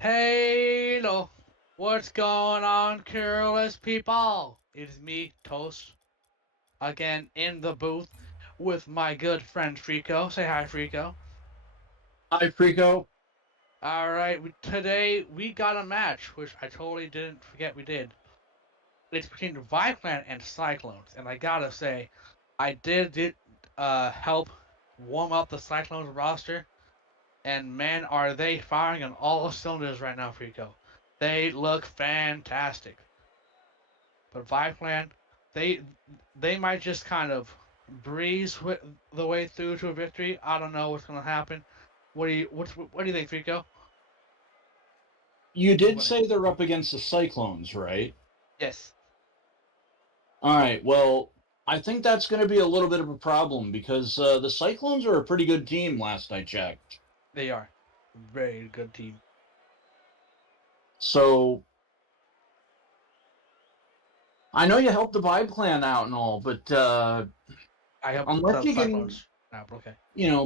Hello, what's going on, careless people? It's me, Toast, again in the booth with my good friend Frico. Say hi, Frico. Hi, Frico. All right, today we got a match, which I totally didn't forget we did. It's between Viceland and Cyclones, and I gotta say, I did help warm up the Cyclones roster, and man, are they firing on all cylinders right now, Frico. They look fantastic. But Viceplan, they they might just kind of breeze the way through to a victory. I don't know what's going to happen. What do you think, Fico? You did What? say they're up against the Cyclones, right? Yes, All right. Well, I think that's going to be a little bit of a problem because the Cyclones are a pretty good team last I checked. they are very good team. So I know you helped the Vibe Clan out and all, but I hope unless the you can, Cyclones. Nah, but okay.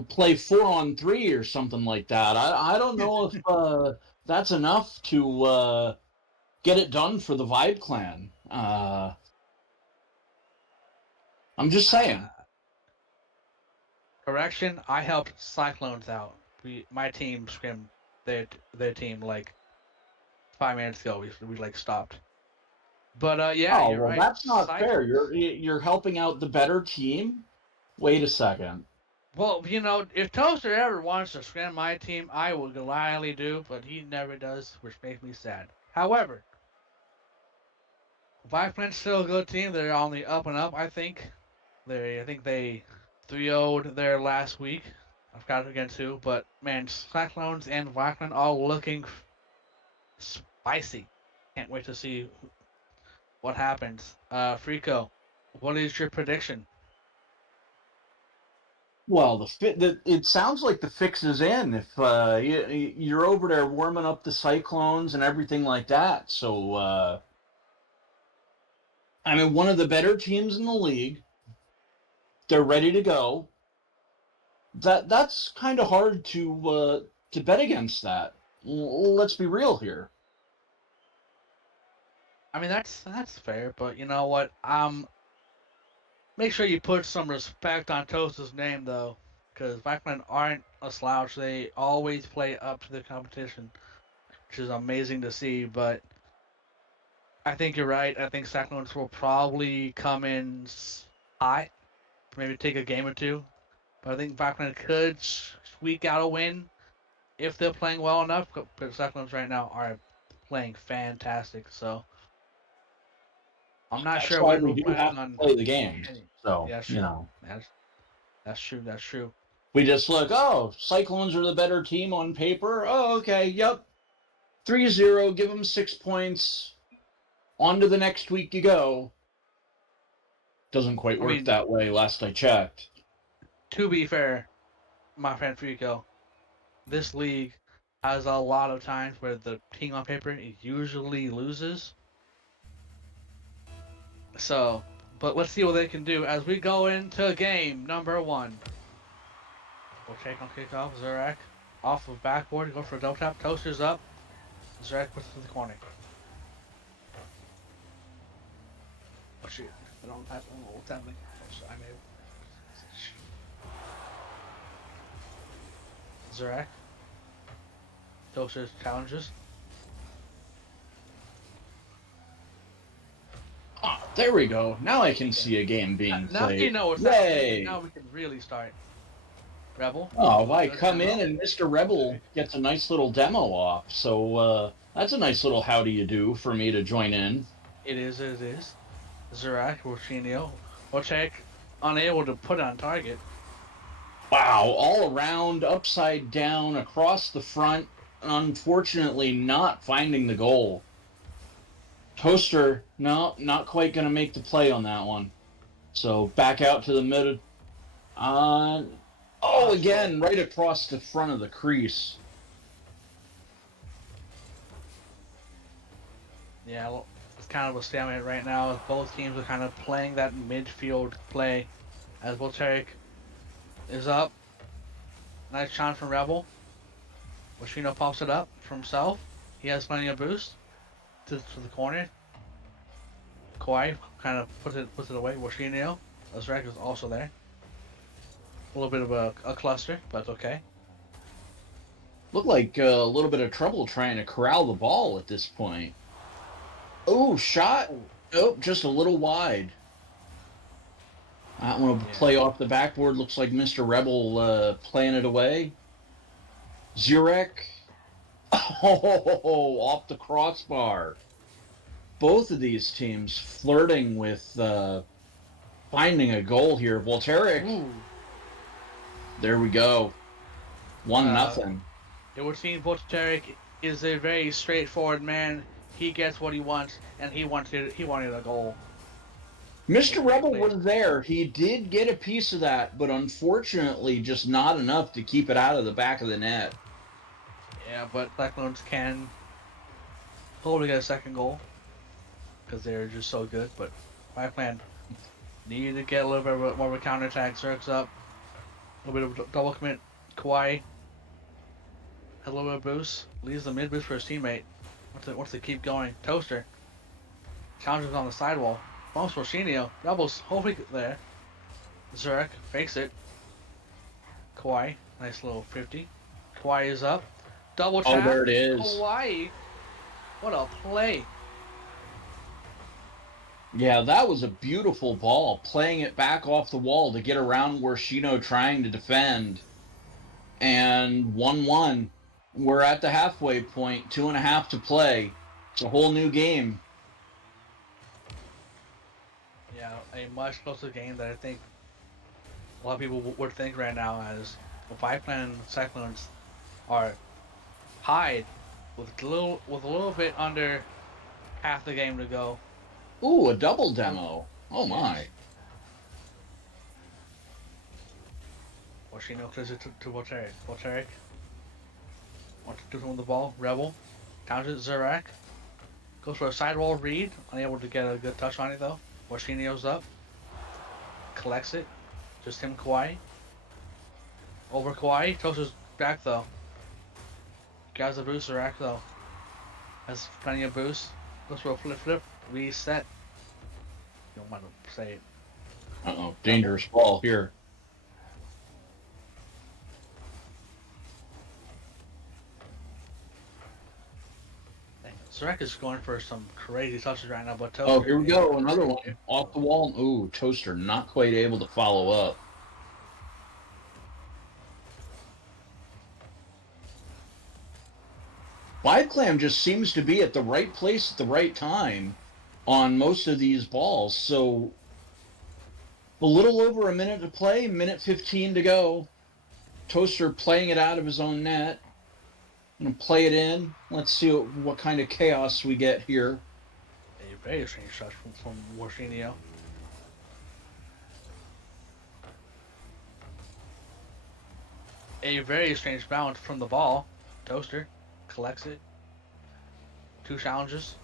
play 4-on-3 or something like that, I don't know if that's enough to get it done for the Vibe Clan. I'm just saying. Uh, Correction. I helped Cyclones out. My team scrimmed their team like 5 minutes ago. We like stopped. But yeah, Oh you're well, right. that's not fair. Cyclones. You're helping out the better team. Wait a second. Well, if Toaster ever wants to scrim my team, I will gladly do, but he never does, which makes me sad. However, Viceland's still a good team. They're on the up and up, I think. I think they 3-0'd their last week. I forgot against who, but man, Cyclones and Viceland all looking spicy. Can't wait to see what happens. Frico, what is your prediction? Well, it sounds like the fix is in. If you're over there warming up the Cyclones and everything like that, so I mean, one of the better teams in the league. They're ready to go. That's kind of hard to bet against that. Let's be real here. I mean, that's fair, but you know what? Make sure you put some respect on Toast's name, though, because Viceland aren't a slouch. They always play up to the competition, which is amazing to see. But I think you're right. I think Cyclones will probably come in high, maybe take a game or two. But I think Viceland could squeak out a win if they're playing well enough. But Cyclones right now are playing fantastic, so I'm not That's sure why when we we're do planning have to on play the games. hitting. So Yeah, that's you true. know. That's true. That's true. We just look, oh, Cyclones are the better team on paper. Oh, okay, yep. 3-0, give them 6 points. On to the next week you go. Doesn't quite I work mean, that way, last I checked. to be fair, my friend Frico, this league has a lot of times where the team on paper usually loses. So, but let's see what they can do as we go into game number one. We'll take on kickoff. Zurak off of backboard, go for a double tap. Toasters up. Zurak puts it to the corner. Oh shoot! I don't have. Oh, what's happening? Oh, I may. Zurak. Toasters challenges. Ah, there we go. Now I can see a game being Now you played. know what's happening, and Yay! now we can really start. Rebel. Oh, if I Good come in demo. and Mr. Rebel gets a nice little demo off, so that's a nice little how do you do for me to join in. It is. It is. Zurak, Rochinio. Ochek unable to put on target. Wow, all around, upside down, across the front, unfortunately not finding the goal. Toaster, no, not quite going to make the play on that one. So back out to the middle. Uh, oh, So again, right across the front of the crease. yeah, it's kind of a stalemate right now. Both teams are kind of playing that midfield play. As Volteric is up. Nice chance from Rebel. Washino pops it up for himself. He has plenty of boost to the corner. Kawhi kind of puts it away. Washinio, Azrek is also there. A little bit of a cluster, but okay. Looked like a little bit of trouble trying to corral the ball at this point. Oh, shot. Oh, Oh, just a little wide. That one will yeah. play off the backboard. Looks like Mr. Rebel playing it away. Zurek. Oh, off the crossbar. Both of these teams flirting with finding a goal here. Volteric. Ooh. There we go. 1 Uh, nothing. it would seem Volteric is a very straightforward man. He gets what he wants, and he wanted a goal. Mr. Rebel Exactly. was there. He did get a piece of that, but unfortunately just not enough to keep it out of the back of the net. Yeah, but Cyclones can hopefully get a second goal because they're just so good. But my plan needed to get a little bit more of a counterattack. Zerk's up, a little bit of double commit. Kawhi has a little bit of boost, leaves the mid boost for his teammate. Wants to keep going. Toaster challenges on the sidewall. Bumps for Shinio. Doubles hopefully there. Zurek fakes it. Kawhi, nice little 50. Kawhi is up. Double Oh, tap. there it is. Kawhi, what a play. Yeah, that was a beautiful ball. Playing it back off the wall to get around Warshino trying to defend. And 1-1. We're at the halfway point. 2.5 to play. It's a whole new game. Yeah, a much closer game that I think a lot of people would think right now as the Pipeline and Cyclones are tied with a little bit under half the game to go. Ooh, a double demo. Oh Yes. my. Washino clears it to Volteric. Volteric wants to do something with the ball. Rebel counters Zurak. Goes for a sidewall read. Unable to get a good touch on it though. Washinio's up. Collects it. Just him, Kawhi. Over Kawhi. Toaster's back though. Grabs the boost. Zurak though has plenty of boost. Goes for a flip. Reset. You don't want to say it. Uh-oh, Double. dangerous ball here. Zurak is going for some crazy touches right now, but Oh, Toaster here we able go. to Another read one. it. Off the wall. Ooh, Toaster not quite able to follow up. Five Clam just seems to be at the right place at the right time on most of these balls. So a little over a minute to play, minute 15 to go. Toaster playing it out of his own net. Gonna play it in. Let's see what kind of chaos we get here. A very strange touch from Washinio. A very strange bounce from the ball. Toaster collects it. Two challenges.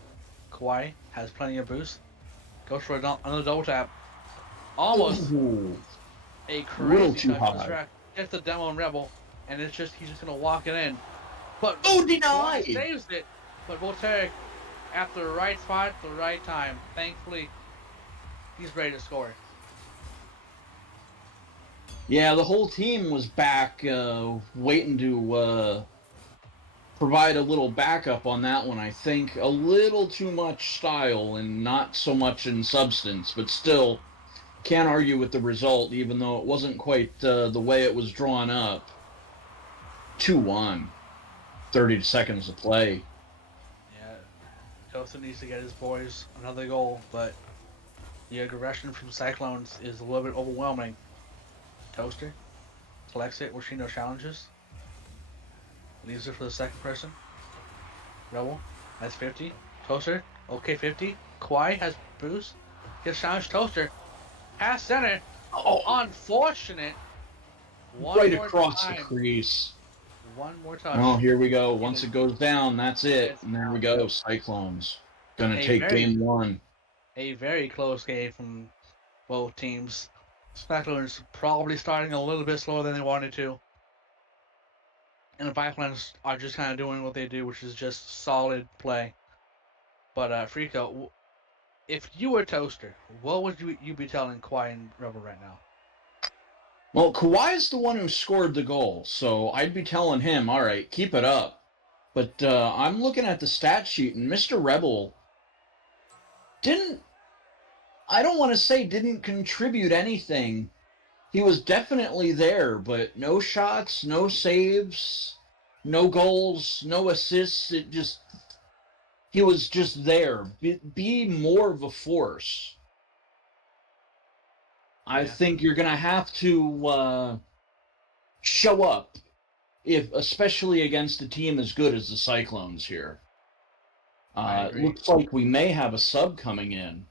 Kawhi has plenty of boost. Goes for another double tap. Almost Ooh, a a little crazy too touch from high. Zrak. Gets the demo and Rebel, and he's just gonna walk it in. But Oh, Kawhi denied! saves it. But Volteric at the right spot, the right time. Thankfully, he's ready to score. Yeah, the whole team was back waiting to provide a little backup on that one, I think. A little too much style and not so much in substance, but still can't argue with the result, even though it wasn't quite the way it was drawn up. 2-1, 30 seconds to play. Yeah, Toaster needs to get his boys another goal, but the aggression from Cyclones is a little bit overwhelming. Toaster collects it where she no challenges. Leaves it for the second person. Rebel has 50. Toaster, okay 50. Kawhi has boost. Gets challenged Toaster. Pass center. Oh, Unfortunate. One right more across the time. crease. One more touch. Oh, here we go. And Once it goes down, that's it. it's And there we down. go. Cyclones. Gonna A take very game one. a very close game from both teams. Cyclones probably starting a little bit slower than they wanted to. And the Vikings are just kind of doing what they do, which is just solid play. But Frico, if you were Toaster, what would you be telling Kawhi and Rebel right now? Well, Kawhi's the one who scored the goal, so I'd be telling him, all right, keep it up. But I'm looking at the stat sheet, and Mr. Rebel didn't, I don't want to say didn't contribute anything. He was definitely there, but no shots, no saves, no goals, no assists. He was just there. Be more of a force. I Yeah, think you're going to have to show up, if especially against a team as good as the Cyclones here. I It agree. looks like we may have a sub coming in.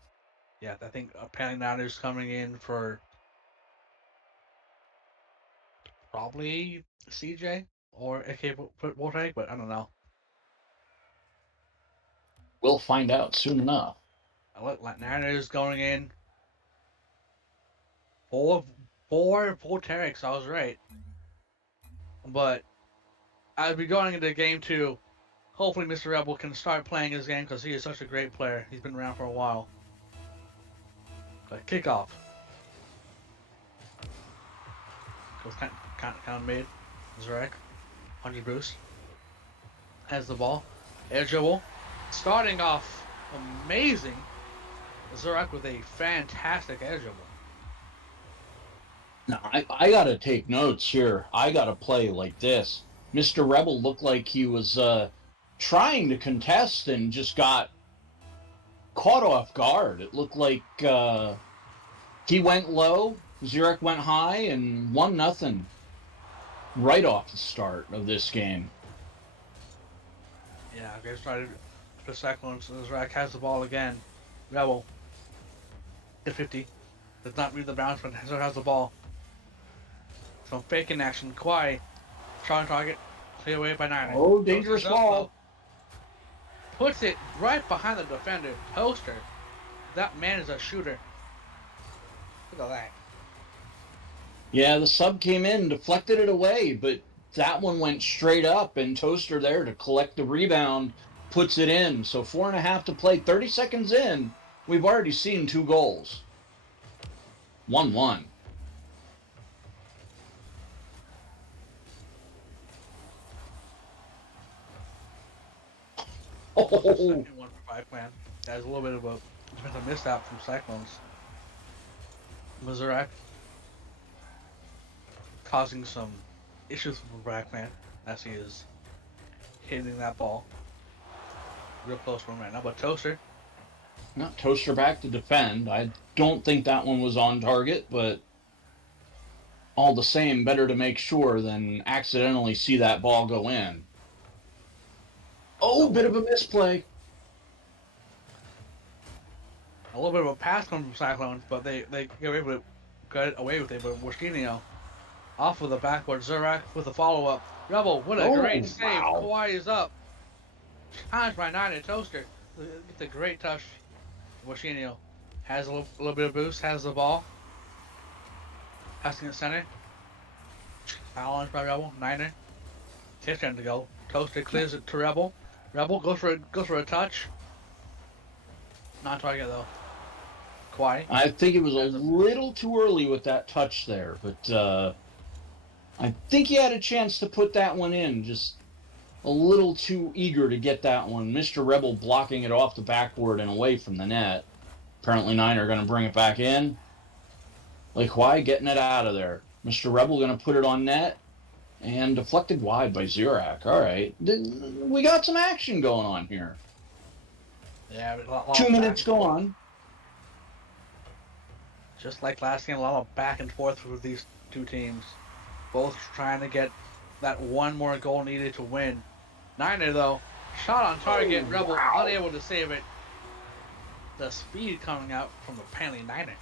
Yeah, I think Panty Niners coming in for probably CJ or AK Voltaic, but I don't know. We'll find out soon enough. I look like Niners going in four Voltaics. I was right, but I'd be going into game two. Hopefully, Mr. Rebel can start playing his game because he is such a great player. He's been around for a while. But kickoff goes kind of mid. Zarek, 100 boost. Has the ball. Air dribble. Starting off amazing. Zarek with a fantastic air dribble. Now, I got to take notes here. I got to play like this. Mr. Rebel looked like he was trying to contest and just got caught off guard. It looked like he went low, Zurich went high, and 1-0 right off the start of this game. Yeah, okay, started for Cyclones. Zarek has the ball again. Rebel at 50. Does not read the bounce, but Hazard has the ball. Some faking action. Kawhi, trying target. Clear away by Niner. Oh, dangerous ball. Puts it right behind the defender. Toaster. That man is a shooter. Look at that. Yeah, the sub came in, deflected it away, but that one went straight up, and Toaster there to collect the rebound, puts it in. So 4.5 to play. 30 seconds in, we've already seen 2 goals. 1-1. That's the Oh, second one for Five Clan. That is a little bit of a defensive misstep from Cyclones. Mizurak causing some issues for Black Man as he is hitting that ball. Real close one right now, but Toaster. not Toaster back to defend. I don't think that one was on target, but all the same, better to make sure than accidentally see that ball go in. Oh, bit of a misplay. A little bit of a pass coming from Cyclones, but they get away with it. But Washinio off of the backboard. Zurak with a follow up. Rebel, what a great save. Wow. Kawhi is up. Challenged by Nine and Toaster. It's a great touch. Washinio has a little bit of boost, has the ball. Passing it center. Challenged by Rebel. Niner. 10 to go. Toaster clears it to Rebel. Rebel goes for a touch. Not target though. Kawhi. I think it was a little too early with that touch there, but I think he had a chance to put that one in. Just a little too eager to get that one. Mr. Rebel blocking it off the backboard and away from the net. Apparently Niner are going to bring it back in. Like Kawhi getting it out of there. Mr. Rebel going to put it on net and deflected wide by Zurak. All right. We got some action going on here. Yeah, 2 minutes gone. Just like last game, a lot of back and forth with these two teams. Both trying to get that one more goal needed to win. Niner, though, shot on target. Rebel unable to save it. The speed coming out from the Panty Niner.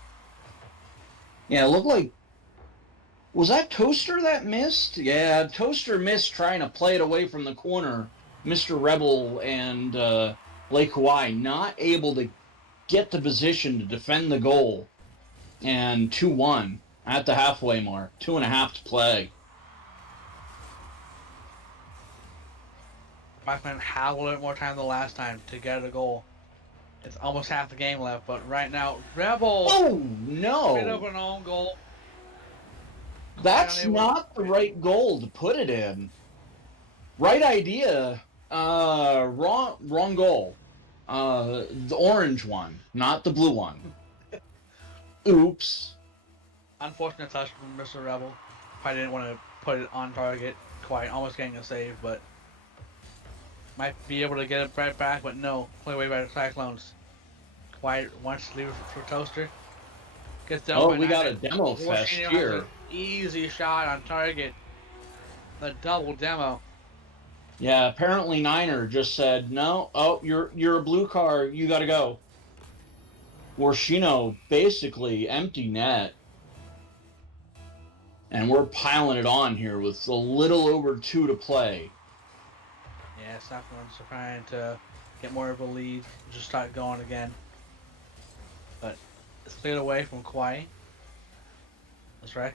Yeah, it looked like. Was that Toaster that missed? Yeah, Toaster missed trying to play it away from the corner. Mr. Rebel and Lake Hawaii not able to get the position to defend the goal. And 2-1 at the halfway mark. 2.5 to play. Blackman had a little bit more time than last time to get a goal. It's almost half the game left, but right now, Rebel Oh, rid of no. an own goal. Quite That's unable to not the right goal to put it in. Right idea. Wrong goal. The orange one, not the blue one. Oops. unfortunate touch from Mr. Rebel. Probably didn't want to put it on target. Quite almost getting a save, but might be able to get it right back, but no. Play away by the Cyclones. Quite wants to leave it for Toaster. Gets done Oh, by we got Niner. a demo fest Roshinio has an here. easy shot on target. The double demo. Yeah, apparently Niner just said, no, oh, you're a blue car, you gotta go. Warshino basically empty net. And we're piling it on here with a little over 2 to play. Yeah, Cyclones are trying to get more of a lead. Just start going again. But it's cleared away from Kwai. That's right.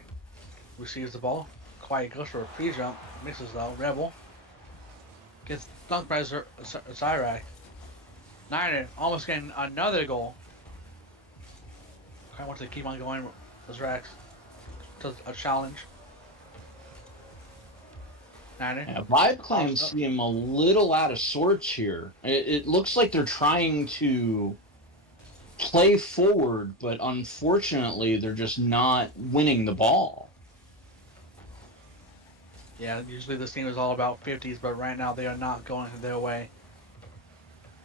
Receives the ball. Kwai goes for a free jump. Misses though. Rebel gets dunked by Zyrak. Niner almost getting another goal. Kwai wants to keep on going. Zyrak does a challenge. Niner. Yeah, Vibe claims seem a little out of sorts here. It looks like they're trying to play forward, but unfortunately, they're just not winning the ball. Yeah, usually this team is all about 50s, but right now they are not going their way.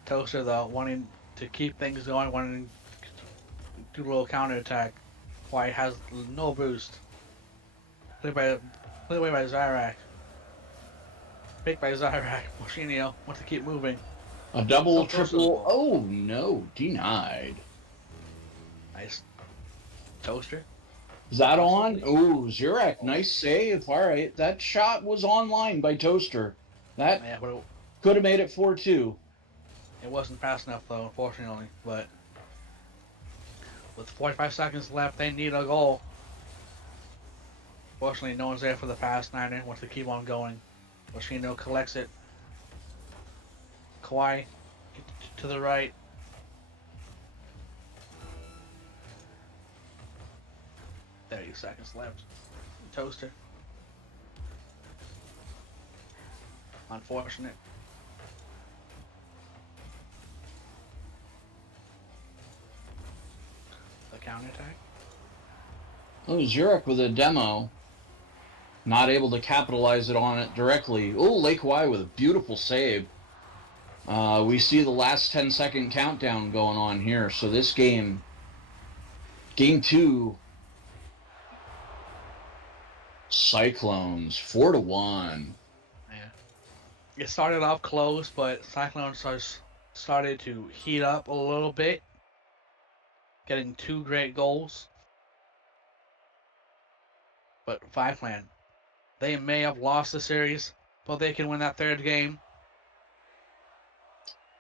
Toaster, though, wanting to keep things going, wanting to do a little counterattack. White has no boost. Played away by Zyrak. Picked by Zyrak. Moshinio wants to keep moving. A double, triple. Oh, no. Denied. Nice. Toaster. Is that on? Oh, Zurek, nice save. All right, that shot was online by Toaster. That could have made it 4-2. It wasn't fast enough, though, unfortunately. But with 45 seconds left, they need a goal. Fortunately, no one's there for the pass. Niner wants to keep on going. Machino collects it. Kawhi to the right. Thirty seconds left. Toaster. Unfortunate. The counterattack. Oh, Zurek with a demo. Not able to capitalize it on it directly. Oh, Lake Y with a beautiful save. We see the last 10-second countdown going on here. So this game 2, Cyclones 4-1. Yeah. It started off close, but Cyclones started to heat up a little bit, getting 2 great goals. But Fiveland, they may have lost the series, but they can win that 3rd game.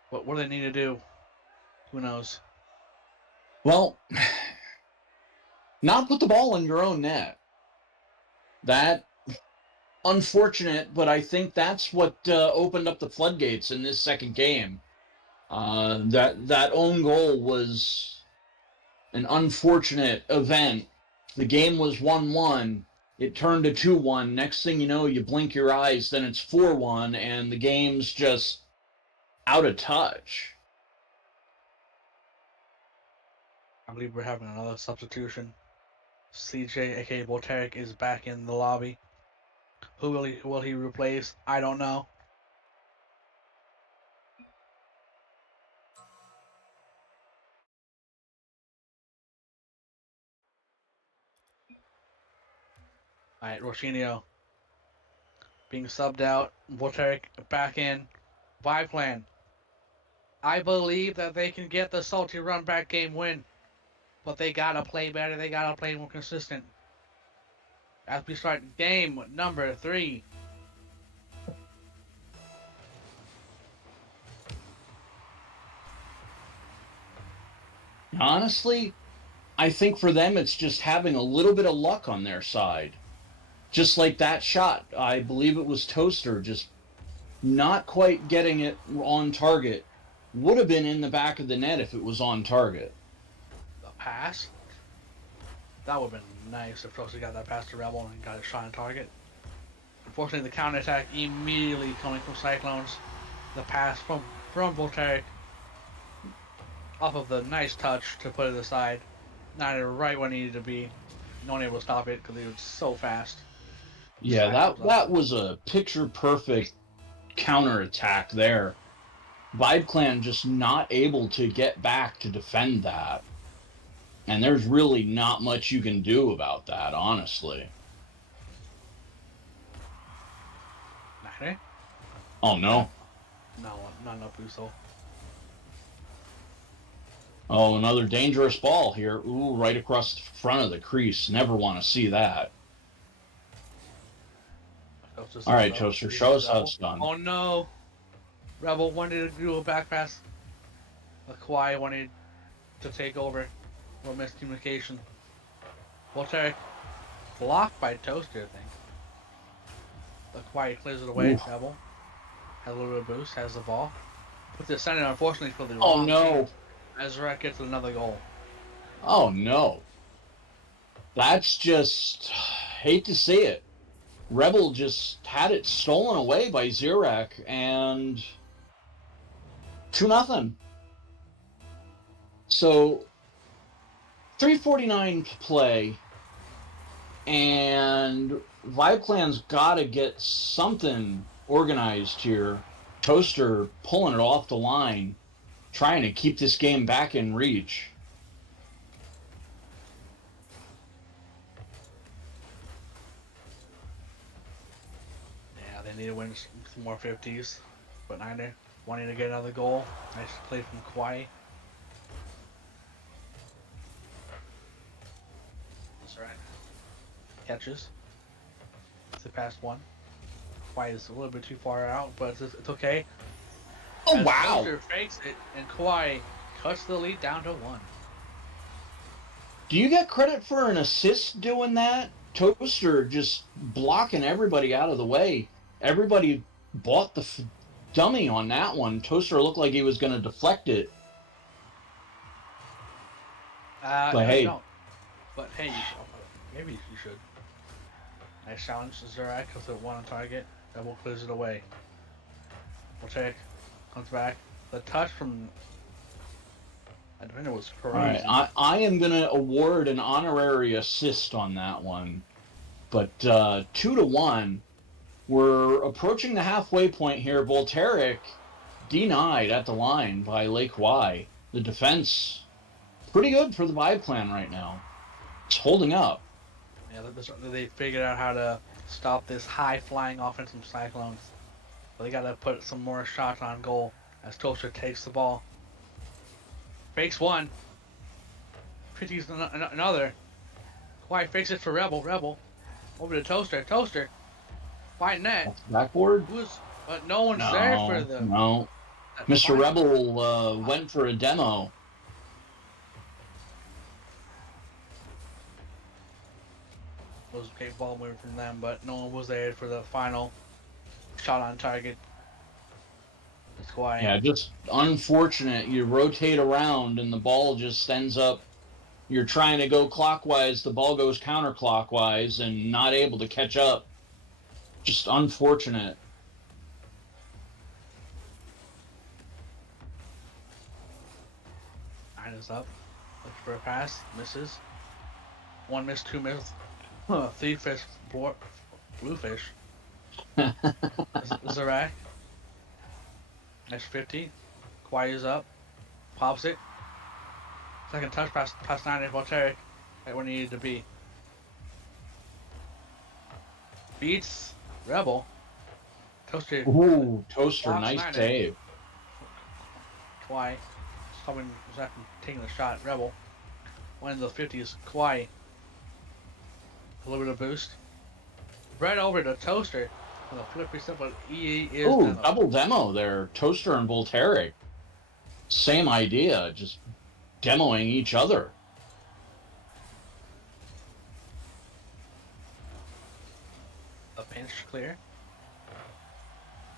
What do they need to do? Who knows? Well, not put the ball in your own net. That, unfortunate, but I think that's what opened up the floodgates in this second game. That own goal was an unfortunate event. The game was 1-1. It turned to 2-1. Next thing you know, you blink your eyes, then it's 4-1, and the game's just out of touch. I believe we're having another substitution. CJ, aka Volteric, is back in the lobby. Who will he replace? I don't know. Alright, Roshinio being subbed out. Volteric back in. Vibe plan. I believe that they can get the salty run back game win. But they gotta play better. They gotta play more consistent. As we start game number 3. Honestly, I think for them it's just having a little bit of luck on their side. Just like that shot. I believe it was Toaster just not quite getting it on target. Would have been in the back of the net if it was on target. The pass. That would have been nice if Toaster got that pass to Rebel and got a shot on target. Unfortunately, the counterattack immediately coming from Cyclones. The pass from Voltaic off of the nice touch to put it aside. Not right where it needed to be. No one able to stop it because it was so fast. Yeah, that was a picture perfect counterattack there. Vibe Clan just not able to get back to defend that. And there's really not much you can do about that, honestly. Nine. Oh no. No, not enough Buso. Oh, another dangerous ball here. Ooh, right across the front of the crease. Never want to see that. All right, Toaster, show us how it's done. Oh no! Rebel wanted to do a back pass. Kawhi wanted to take over. Or miscommunication. Voltaic blocked by Toaster, I think. Kawhi clears it away. Oof. Rebel has a little bit of boost, has the ball. Puts it center, unfortunately, for the Oh wrong no! team. Azrak gets another goal. Oh no! That's just hate to see it. Rebel just had it stolen away by Zirek, and 2-0. So 3:49 to play, and Vibe Clan's got to get something organized here. Toaster pulling it off the line, trying to keep this game back in reach. Yeah, they need to win some more 50s. But Niner wanting to get another goal. Nice play from Kawhi. That's right. Catches. It's the past one. Kawhi is a little bit too far out, but it's okay. Oh, As wow. Toaster fakes it, and Kawhi cuts the lead down to 1. Do you get credit for an assist doing that? Toaster just blocking everybody out of the way. Everybody bought the dummy on that one. Toaster looked like he was going to deflect it. But No, hey. you don't. But hey, maybe you should. Nice challenge to Zurak, cuts it 1 on target. Double clears it away. Voltaic comes back. The touch from I don't know, it was crazy. All right, I am going to award an honorary assist on that one. But 2-1. We're approaching the halfway point here. Voltaic denied at the line by Lake Y. The defense, pretty good for the Vibe Clan right now. It's holding up. Yeah, they figured out how to stop this high-flying offense from Cyclones. But they got to put some more shots on goal as Toaster takes the ball. Fakes one. Pitties another. Kawhi fakes it for Rebel. Rebel. Over to Toaster. Toaster. Fighting net. Backboard? But no one's there for the... No. Mr. Rebel went for a demo. It was a great ball movement from them, but no one was there for the final shot on target. It's Kawhi. Yeah, just unfortunate. You rotate around and the ball just ends up... You're trying to go clockwise, the ball goes counterclockwise and not able to catch up. Just unfortunate. Nine is up. Looking for a pass. Misses. One miss, two miss. Three fish. Blue fish. Zarak. Nice 50. Kawhi is up. Pops it. Second touch past 9 Voltaic. Right where he needed to be. Beats Rebel. Toaster. Ooh, Toaster, nice save. Kawhi. Someone was after taking the shot. Rebel. One of the 50s. Kawhi. A little bit of boost. Right over to Toaster. On the flippy stuff, but he is. Ooh, double demo there. Toaster and Voltaic. Same idea, just demoing each other. A pinch clear.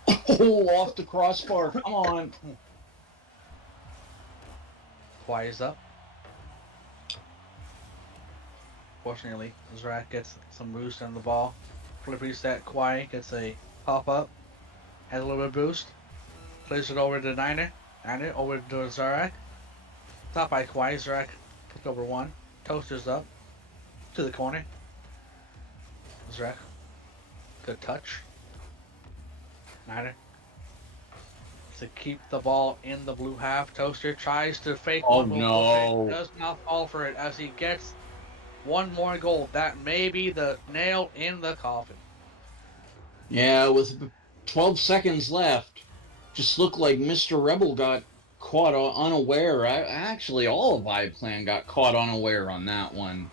Oh, off the crossbar. Come on. Kawhi is up. Fortunately, Zarak gets some boost on the ball. Flip reset. Kawhi gets a pop up. Has a little bit of boost. Plays it over to Niner. Niner over to Zarak. Stop by Kawhi. Zarak puts over one. Toasters up to the corner. Zarak. Good touch. Niner to keep the ball in the blue half. Toaster tries to fake Oh one little pull fake. no. Does not fall for it as he gets one more goal. That may be the nail in the coffin. Yeah, with 12 seconds left, just looked like Mr. Rebel got caught unaware. Actually, all of Vibe Clan got caught unaware on that one.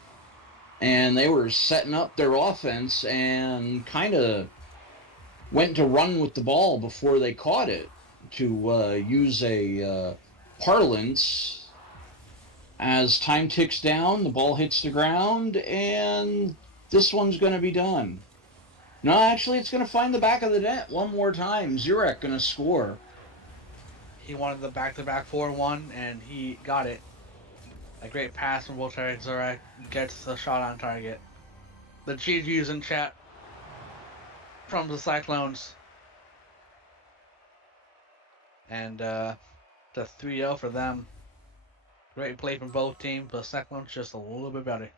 And they were setting up their offense and kind of went to run with the ball before they caught it, to use a parlance. As time ticks down, the ball hits the ground, and this one's going to be done. No, actually, it's going to find the back of the net one more time. Zurek going to score. He wanted the back-to-back 4-1, and he got it. A great pass from Voltaire. Zarak gets the shot on target. The GG's in chat from the Cyclones. And the 3-0 for them. Great play from both teams, but Cyclones just a little bit better.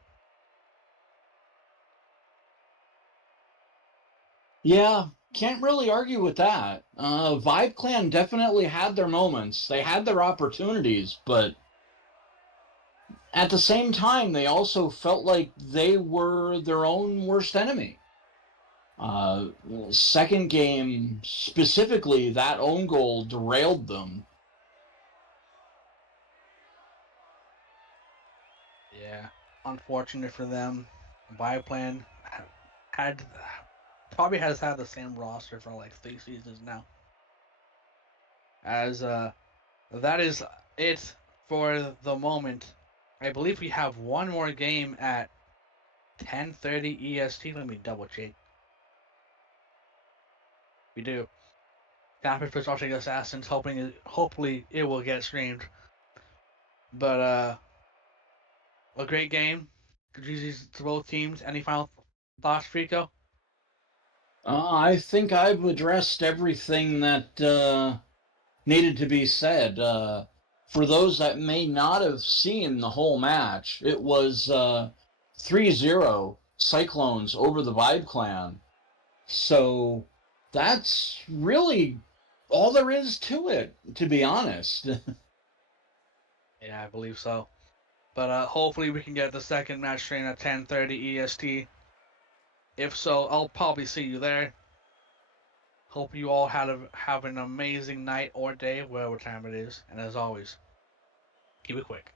Yeah, can't really argue with that. Vibe Clan definitely had their moments. They had their opportunities, but at the same time, they also felt like they were their own worst enemy. Uh, Second game, specifically, that own goal derailed them. Yeah, unfortunate for them. Bioplan had probably has had the same roster for like 3 seasons now. As that is it for the moment. I believe we have one more game at 10:30 EST. Let me double check. We do. Campus puts watching Assassins, hopefully it will get streamed. But a great game. GG's to both teams. Any final thoughts, Frico? I think I've addressed everything that needed to be said. For those that may not have seen the whole match, it was 3-0 Cyclones over the Vibe Clan. So that's really all there is to it, to be honest. Yeah, I believe so. But hopefully we can get the second match stream at 10:30 EST. If so, I'll probably see you there. Hope you all have an amazing night or day, whatever time it is. And as always, keep it quick.